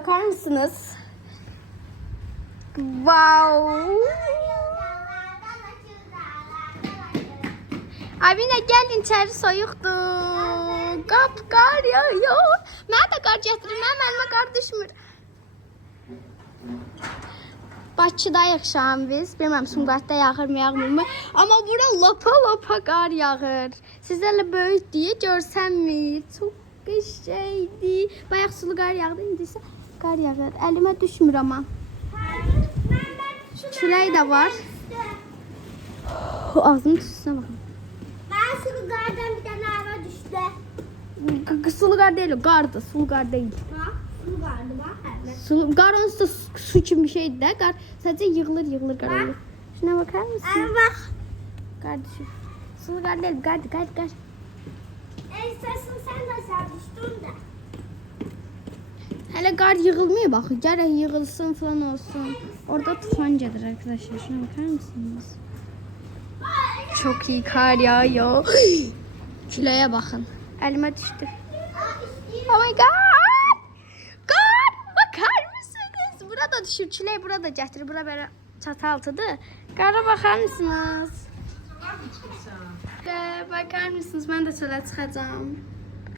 bakar mısınız? Wow. Abine gelin içeri soyuqdur. Qap qar yağıyor. Mən də qar gətirim. Mənim əlimə qar düşmür. Bakıdayıq şu an biz. Bilməm Sumqayıtda yağırmı, yağmırmı? Amma bura lopa qar yağır. Sizlərlə böyük deyə görsənmi? Çox qəşəngdir. Bayaq sulu qar yağdı, indi isə qar yağır. Əlimə düşmür amma. Külək də var. Ağzımın tüstüsünə baxın. Ben sulu gardan bir tane araba düştü. Sulu qar deyil, o qardır. Sulu qar deyil. Bak sulu gardı bak. Evet. Sulu, qar onsuz da su kimi bir şeydir də. Qar sadəcə yığılır qar olur. Şuna bakar mısın? Bak. Qar düşür. Sulu qar deyil, qar. Esasın sen de aşağı düştün de. Hələ qar yığılmıyor bax. Gərək yığılsın falan olsun. Orada tufan gelir arkadaşlar. Şuna bakar mısınız? Çok iyi kar yağıyor. Kiloya bakın. Elime düştü. Oh my god. Qar bakar mısınız? Burada düşür. Çileyi burada gətirir. Bura belə çataltıdır. Qara bakar mısınız? Bakar mısınız? Ben de çölə çıxacağım.